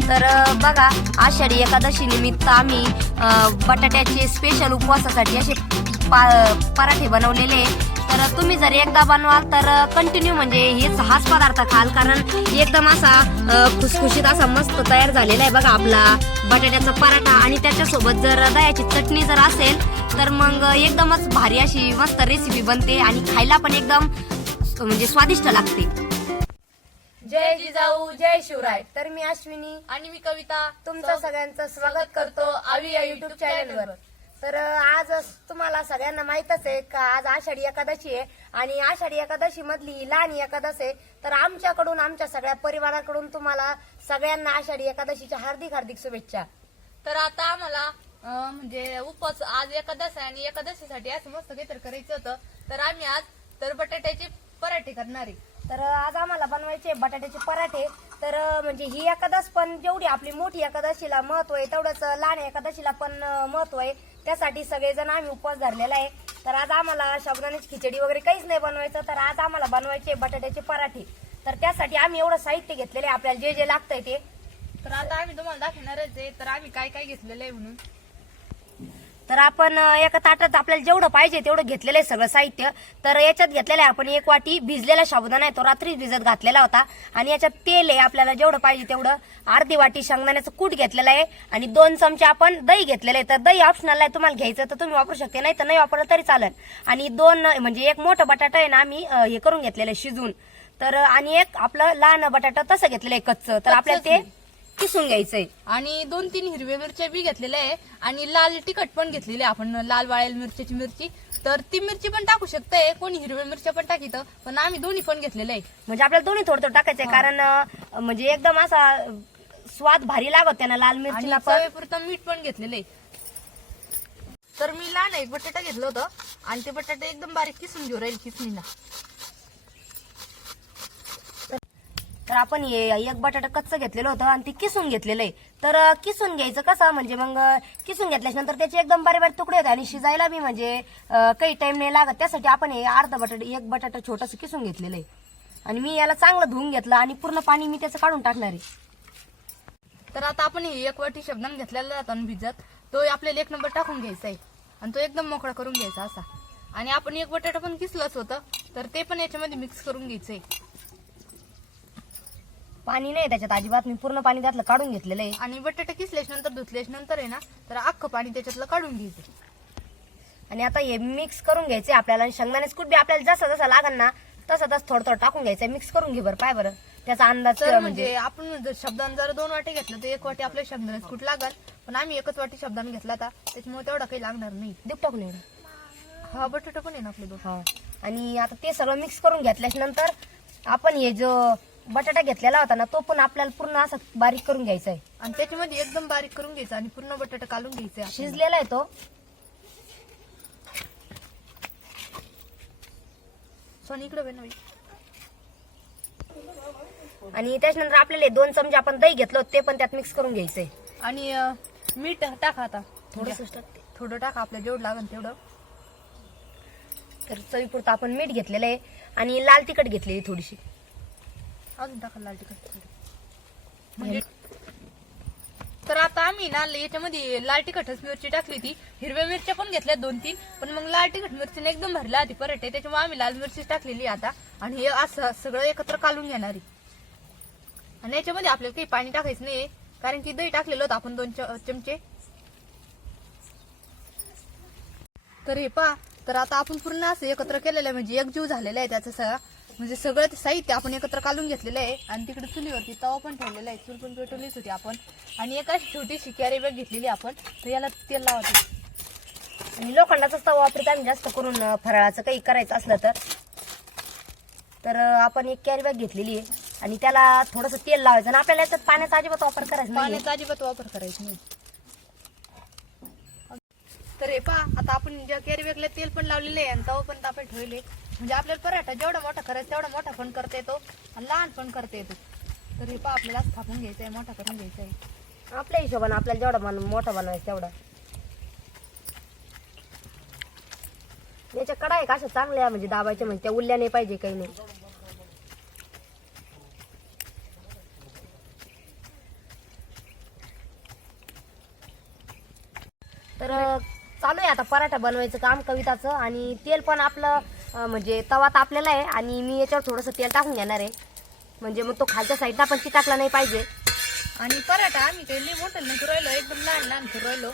तर बघा आषाढी एकादशी निमित्त आम्ही बटाट्याचे स्पेशल उपवासासाठी असे पा पराठे बनवलेले तर तुम्ही जर एकदा बनवाल तर कंटिन्यू म्हणजे हेच हाच पदार्थ खाल कारण एकदम असा खुसखुशीत असा मस्त तयार झालेला आहे बघा आपला बटाट्याचा पराठा. आणि त्याच्यासोबत जर दह्याची चटणी जर असेल तर मग एकदमच भारी अशी मस्त रेसिपी बनते आणि खायला पण एकदम म्हणजे स्वादिष्ट लागते. जय जिजाऊ जय शिवराय. तर मी अश्विनी आणि मी कविता. तुमचं सगळ्यांचं स्वागत करतो आवी या युट्यूब चॅनलवर तर आज तुम्हाला सगळ्यांना माहीतच आहे का आज आषाढी एकादशी आहे. आणि आषाढी एकादशी मधली लहान एकादश आहे. तर आमच्याकडून आमच्या सगळ्या परिवाराकडून तुम्हाला सगळ्यांना आषाढी एकादशीच्या हार्दिक हार्दिक शुभेच्छा. तर आता आम्हाला अं, म्हणजे उपवास आज एकादश आहे आणि एकादशीसाठी असं मस्त काहीतरी करायचं होतं. तर आम्ही आज तर बटाट्याचे पराठे करणार आहे. तर आज आम्हाला बनवायचे बटाट्याचे पराठे. तर म्हणजे ही एकादश पण जेवढी आपली मोठी एकादशीला महत्त्व आहे तेवढंच लहान एकादशीला पण महत्त्व आहे. त्यासाठी सगळेजण आम्ही उपवास धरलेला आहे. तर आज आम्हाला साबुदाण्याची खिचडी वगैरे काहीच नाही बनवायचं. तर आज आम्हाला बनवायचे बटाट्याचे पराठे. तर त्यासाठी आम्ही एवढं साहित्य घेतलेलं आहे आपल्याला जे जे लागतंय ते. तर आता आम्ही तुम्हाला दाखवणारच आहे तर आम्ही काय काय घेतलेलं आहे म्हणून? तर आपण एका ताटात आपल्याला जेवढं पाहिजे तेवढं घेतलेलं आहे सगळं साहित्य. तर याच्यात घेतलेलं आहे आपण एक वाटी भिजलेला साबुदाणा आहे तो रात्री भिजत घातलेला होता. आणि याच्यात तेल आहे आपल्याला जेवढं पाहिजे तेवढं. अर्धी वाटी शेंगदाण्याचं कूट घेतलेलं आहे आणि दोन चमचे आपण दही घेतलेलं आहे. तर दही ऑप्शनल आहे तुम्हाला घ्यायचं तर तुम्ही वापरू शकते नाही तर नाही वापरलं तरी चालेल. आणि दोन म्हणजे एक मोठं बटाटा आहे ना आम्ही हे करून घेतलेलं आहे शिजून. तर आणि एक आपलं लहान बटाटा तसं घेतलेलं आहे कच्चं. तर आपल्याला ते किसून घ्यायचंय. आणि दोन तीन हिरव्या मिरच्या बी घेतलेल्या आहे आणि लाल तिखट पण घेतलेली आहे. आपण लाल वाळेल मिरच्याची मिरची. तर ती मिरची पण टाकू शकते कोणी हिरव्या मिरच्या पण टाकीत पण आम्ही दोन्ही पण घेतलेलं आहे. म्हणजे आपल्याला दोन्ही थोडं थोडं टाकायचंय कारण अं, म्हणजे एकदम असा स्वाद भारी लागत त्यांना लाल आणि मिरचीला पण. चवीपुरतं मीठ पण घेतलेलं आहे. तर मी लहान एक बटाटा घेतलं होतं. आणि ते बटाटे एकदम बारीक किसून घेऊ राहील किसणीला. तर आपण हे एक बटाटा कच्चं घेतलेलं होतं आणि ते किसून घेतलेलं आहे. तर किसून घ्यायचं कसं? म्हणजे मग किसून घेतल्यानंतर त्याचे एकदम बारे बारे तुकडे होते आणि शिजायला बी म्हणजे काही टाइम नाही लागत. त्यासाठी आपण हे अर्धा बटाटा एक बटाटा छोटस किसून घेतलेलं आहे. आणि मी याला चांगलं धुवून घेतलं आणि पूर्ण पाणी मी त्याचं काढून टाकणार आहे. तर आता आपण हे एक वाटी शब्दान घेतलेला जातो भिजत तो आपल्याला एक नंबर टाकून घ्यायचा आहे. आणि तो एकदम मोकळा करून घ्यायचा असा. आणि आपण एक बटाटा पण किसलंच होतं तर ते पण याच्यामध्ये मिक्स करून घ्यायचं आहे. पाणी नाही त्याच्यात अजिबात मी पूर्ण पाणी त्यातलं काढून घेतलेलं आहे. आणि बटाटा किसल्याच नंतर धुतल्याच नंतर आहे ना तर अख्खं पाणी त्याच्यातलं काढून घ्यायचं. आणि आता हे मिक्स करून घ्यायचे आपल्याला आणि शेंगदाण्याचं कूट बी आपल्याला जसं जसं लागल ना तसं तसं थोडं थोडं टाकून घ्यायचं. मिक्स करून घे बरं पाय बरं. त्याचा अंदाज तर म्हणजे म्हणजे. आपण जर शब्दान जर दोन वाटे घेतलं तर एक वाटी आपल्या शब्दाने कुठ लागल पण आम्ही एकच वाटी शब्दान घेतला आता त्याच्यामुळे तेवढा काही लागणार नाही. दीप टाकून ये. हा बटाटा पण आहे ना आपले दोन. हा. आणि आता ते सगळं मिक्स करून घेतल्याच्या नंतर आपण हे जो बटाटा घेतलेला होता ना तो पण आपल्याला पूर्ण असा बारीक करून घ्यायचा आहे आणि त्याच्यामध्ये एकदम बारीक करून घ्यायचं आणि पूर्ण बटाटा काढून घ्यायचं आहे. आपल्याला. शिजलेला आहे तो. सोनी इकडे. आणि त्याच्यानंतर आपल्याला हे दोन चमचे आपण दही घेतलं होतं ते पण त्यात मिक्स करून घ्यायचंय. आणि अं, मीठ टाका आता. थोडस थोडं टाका आपल्या जेवढं लागेल तेवढं. तर चवीपुरतं आपण मीठ घेतलेलं आहे. आणि लाल तिखट घेतलेली थोडीशी. अजून टाका लाल तिखट थोडी. म्हणजे तर आता आम्ही ना याच्यामध्ये लाल तिखटच मिरची टाकली ती हिरव्या मिरच्या पण घेतल्या दोन तीन. पण मग लाल तिखट मिरचीने एकदम भरला आधी पराठे. त्याच्यामुळे आम्ही लाल मिरची टाकलेली आता. आणि हे असं सगळं एकत्र कालून घेणार. आणि याच्यामध्ये आपल्याला काही पाणी टाकायचं नाही कारण की दही टाकलेलं होतं आपण दोन चमचे. तर हे पहा. तर आता आपण पूर्ण असं एकत्र केलेलं आहे. म्हणजे एकजीव झालेला आहे त्याचा सगळा. म्हणजे सगळं ते साहित्य आपण एकत्र काढून घेतलेलं आहे. आणि तिकडे चुलीवरती तवा पण ठेवलेला आहे. चूल पण पेटवलीच होती आपण. आणि एक छोटीशी कॅरी बॅग घेतलेली आपण. तर याला तेल लावायचं. आणि लोखंडाचाच तवा वापरतो आम्ही जास्त करून फराळाचं काही करायचं असलं तर. तर आपण एक कॅरी बॅग घेतलेली आहे. आणि त्याला थोडंसं तेल लावायचं. आणि आपल्याला याच्यात पाण्याचा अजिबात वापर करायचा नाही पाण्याचा अजिबात वापर करायचा नाही. तर हे पहा आता आपण ज्या कॅरी बॅगला तेल पण लावलेले आहे आणि तवा पण तापत ठेवले म्हणजे आपल्याला पराठा जेवढा मोठा करायचा तेवढा मोठा पण करता येतो आणि लहान पण करता येतो. तर हे पहा आपल्याला थापून घ्यायचं आहे मोठा करून घ्यायचा आहे आपल्या हिशोबाने आपल्याला जेवढा बन मोठा बनवायचा तेवढा. याच्या कडा आहे का अशा चांगल्या म्हणजे दाबायच्या म्हणजे त्या उल्ल्या नाही पाहिजे काही नाही. तर चालू आहे आता पराठा बनवायचं काम कविताचं आणि तेल पण आपलं म्हणजे तवा तापलेला आहे आणि मी याच्यावर थोडंसं तेल टाकून घेणार आहे. म्हणजे मग तो खालच्या साईडला पण चिटाकला नाही पाहिजे. आणि पराठा आम्ही काही लई मोठं नाही राहिलो एकदम लहान लहान राहिलो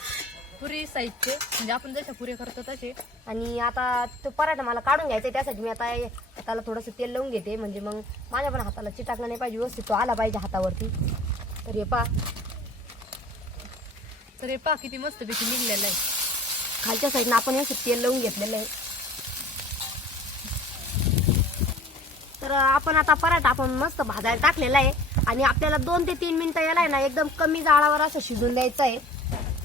पुरी साईजचे म्हणजे आपण जशा पुरे करतो तसे. आणि आता तो पराठा मला काढून घ्यायचा आहे त्यासाठी मी आता हाताला थोडंसं तेल लावून घेते. म्हणजे मग माझ्या पण हाताला चिटाकला नाही पाहिजे व्यवस्थित तो आला पाहिजे हातावरती. तर हे पा तर हे पा किती मस्त पैकी निघलेलं आहे. खालच्या साईडनं आपण व्यवस्थित तेल लावून घेतलेलं आहे. तर आपण आता पराठा आपण मस्त भाजायला टाकलेला आहे. आणि आपल्याला दोन ते तीन मिनिटं याला आहे ना एकदम कमी जाळावर असं शिजून द्यायचं आहे.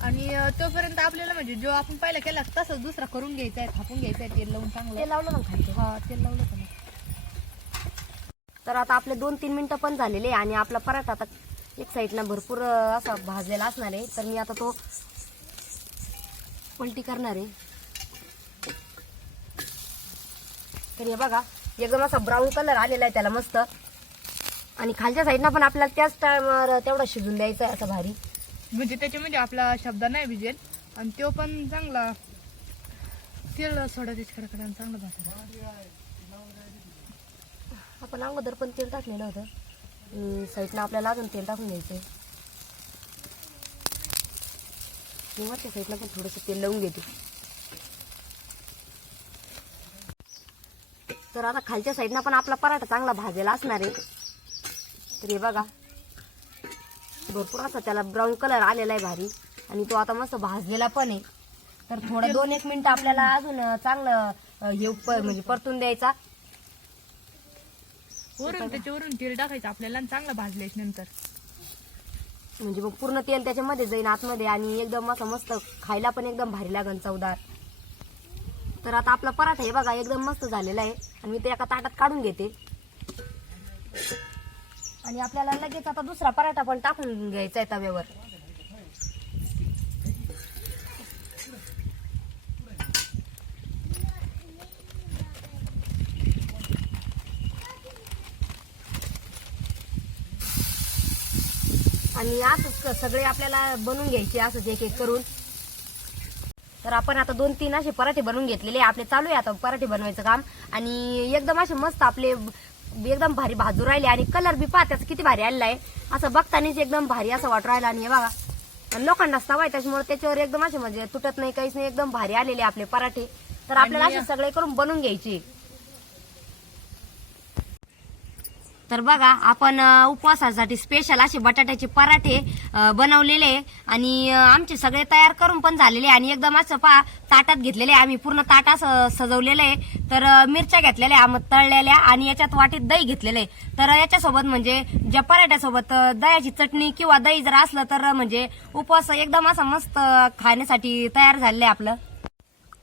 आणि तोपर्यंत आपल्याला म्हणजे जो आपण पहिला केला तसंच दुसरा करून घ्यायचा आहे थापून घ्यायचा आहे तेल लावून चांगलं. ते लावलं ना खालचे हा तेल लावलं ना. तर आता आपले दोन तीन मिनिटं पण झालेले आहे आणि आपला पराठा आता एक साईडनं भरपूर अं, असा भाजलेला असणार आहे. तर मी आता तो पलटी करणार आहे. तर हे बघा एकदम असा ब्राऊन कलर आलेला आहे त्याला मस्त. आणि खालच्या साईडनं पण आपल्याला त्याच टायमावर तेवढा शिजून द्यायचा आहे असं भारी. म्हणजे त्याच्यामध्ये आपला शब्द नाही भिजेल. आणि तो पण चांगला तेल सोडा त्याच्याकडे चांगला भाजला आपण अगोदर पण तेल टाकलेलं होतं. साईडनं आपल्याला अजून तेल टाकून घ्यायचं मी वरच्या साईडला पण थोडंसं तेल लावून घेते. तर आता खालच्या साईडनं पण आपला पराठा चांगला भाजेला असणार आहे. तर हे बघा भरपूर असा त्याला ब्राऊन कलर आलेला आहे भारी. आणि तो आता मस्त भाजलेला पण आहे. तर थोडं दोन एक मिनिटं आपल्याला अजून चांगलं हे म्हणजे परतून द्यायचा. वरून त्याच्यावरून तेल टाकायचं आपल्याला चांगला भाजल्याच नंतर. म्हणजे मग पूर्ण तेल त्याच्यामध्ये जाईन आतमध्ये आणि एकदम असं मस्त खायला पण एकदम भारी लागन चवदार. तर आता आपला पराठा हे बघा एकदम मस्त झालेला आहे. आणि मी ते एका ताटात काढून घेते. आणि आपल्याला लगेच आता दुसरा पराठा पण टाकून घ्यायचा आहे तव्यावर. आणि असंच क- सगळे आपल्याला बनवून घ्यायचे असंच एक एक करून. तर आपण आता दोन तीन असे पराठे बनवून घेतलेले. आपले चालू आहे आता पराठे बनवायचं काम. आणि एकदम असे मस्त आपले एकदम भारी भाजू राहिले आणि कलर बी त्याचा किती भारी आलेला आहे. असं बघतानीच एकदम भारी असं वाटू राहिला. आणि हे बघा आणि लोखंड तवा आहे त्याच्यामुळे त्याच्यावर एकदम असे म्हणजे तुटत नाही काहीच नाही एकदम भारी आलेले आपले पराठे. तर आपल्याला असे सगळे करून बनवून घ्यायचे. तर बघा आपण उपवासासाठी स्पेशल असे बटाट्याचे पराठे बनवलेले आणि आमचे सगळे तयार करून पण झालेले आणि एकदम असं पा ताटात घेतलेले आहे. आम्ही पूर्ण ताटा असं सजवलेलं आहे. तर मिरच्या घेतलेल्या आम तळलेल्या आणि याच्यात वाटीत दही घेतलेलं आहे. तर याच्यासोबत म्हणजे ज्या पराठ्यासोबत दह्याची चटणी किंवा दही जर असलं तर म्हणजे उपवास एकदम असं मस्त खाण्यासाठी तयार झालेलं आहे आपलं.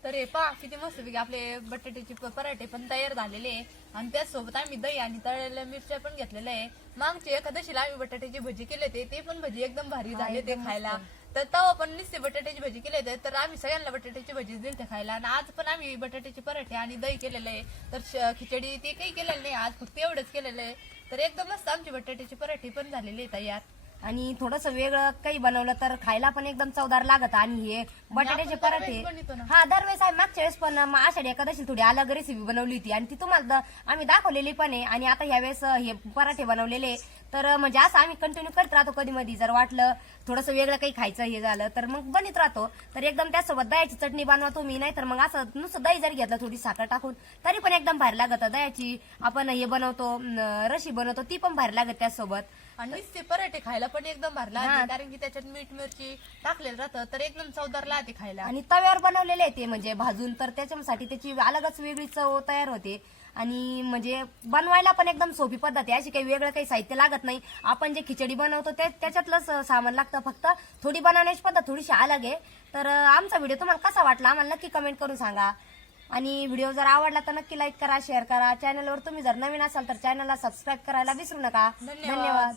तर हे पहा किती मस्त पैकी आपले बटाट्याचे प- पराठे पण तयार झालेले आहे. आणि त्याचसोबत आम्ही दही आणि तळलेल्या मिरच्या पण घेतलेल्या आहे. मागच्या एकादशीला आम्ही बटाट्याची भजी केले होते. ते पण भजी एकदम भारी झाले ते खायला. तर तेव्हा पण नुसते बटाट्याची भजी केले होते. तर आम्ही सगळ्यांना बटाट्याची भजी दिली खायला. आणि आज पण आम्ही बटाट्याचे पराठे आणि दही केलेलं आहे. तर श- खिचडी ते काही केलेलं नाही. आज फक्त एवढंच केलेलं आहे. तर एकदम मस्त आमचे बटाट्याचे पराठे पण झालेले आहे तयार. आणि थोडस वेगळं काही बनवलं तर खायला पण एकदम चवदार लागत. आणि हे बटाट्याचे पराठे. हा दरवेळेस आहे मागच्या वेळेस पण म- आषाढी एकादशी थोडी अलग रेसिपी बनवली होती. आणि ती तुम्हाला द- आम्ही दाखवलेली पण आहे. आणि आता ह्यावेळेस हे पराठे बनवलेले तर म्हणजे असं आम्ही कंटिन्यू करत राहतो कधी मधी जर वाटलं थोडंसं वेगळं काही खायचं हे झालं तर मग बनत राहतो. तर एकदम त्यासोबत दह्याची चटणी बनवा तुम्ही. नाही तर मग असं नुसतं दही जरी घेतलं थोडी साखर टाकून तरी पण एकदम भारी लागत. दह्याची आपण हे बनवतो अं, रशी बनवतो ती पण भारी लागत त्यासोबत. आणि नुसते पराठे खायला पण एकदम भरला. कारण की त्याच्यात मीठ मिरची टाकलेलं राहतं तर एकदम चवदार लागते खायला. आणि तव्यावर बनवलेले आहे ते म्हणजे भाजून तर त्याच्यासाठी त्याची अलगच वेगळी चव तयार होते. आणि म्हणजे बनवायला पण एकदम सोपी पद्धत आहे अशी काही वेगळं काही साहित्य लागत नाही. आपण जे खिचडी बनवतो ते त्याच्यातलंच सामान लागतं फक्त. थोडी बनवण्याची पद्धत थोडीशी अलग आहे. तर आमचा व्हिडिओ तुम्हाला कसा वाटला? आम्हाला नक्की कमेंट करून सांगा. आणि व्हिडिओ जर आवडला तर नक्की लाईक करा शेअर करा. चॅनलवर तुम्ही जर नवीन असाल तर चॅनलला सबस्क्राईब करायला विसरू नका. धन्यवाद. धन्यवाद.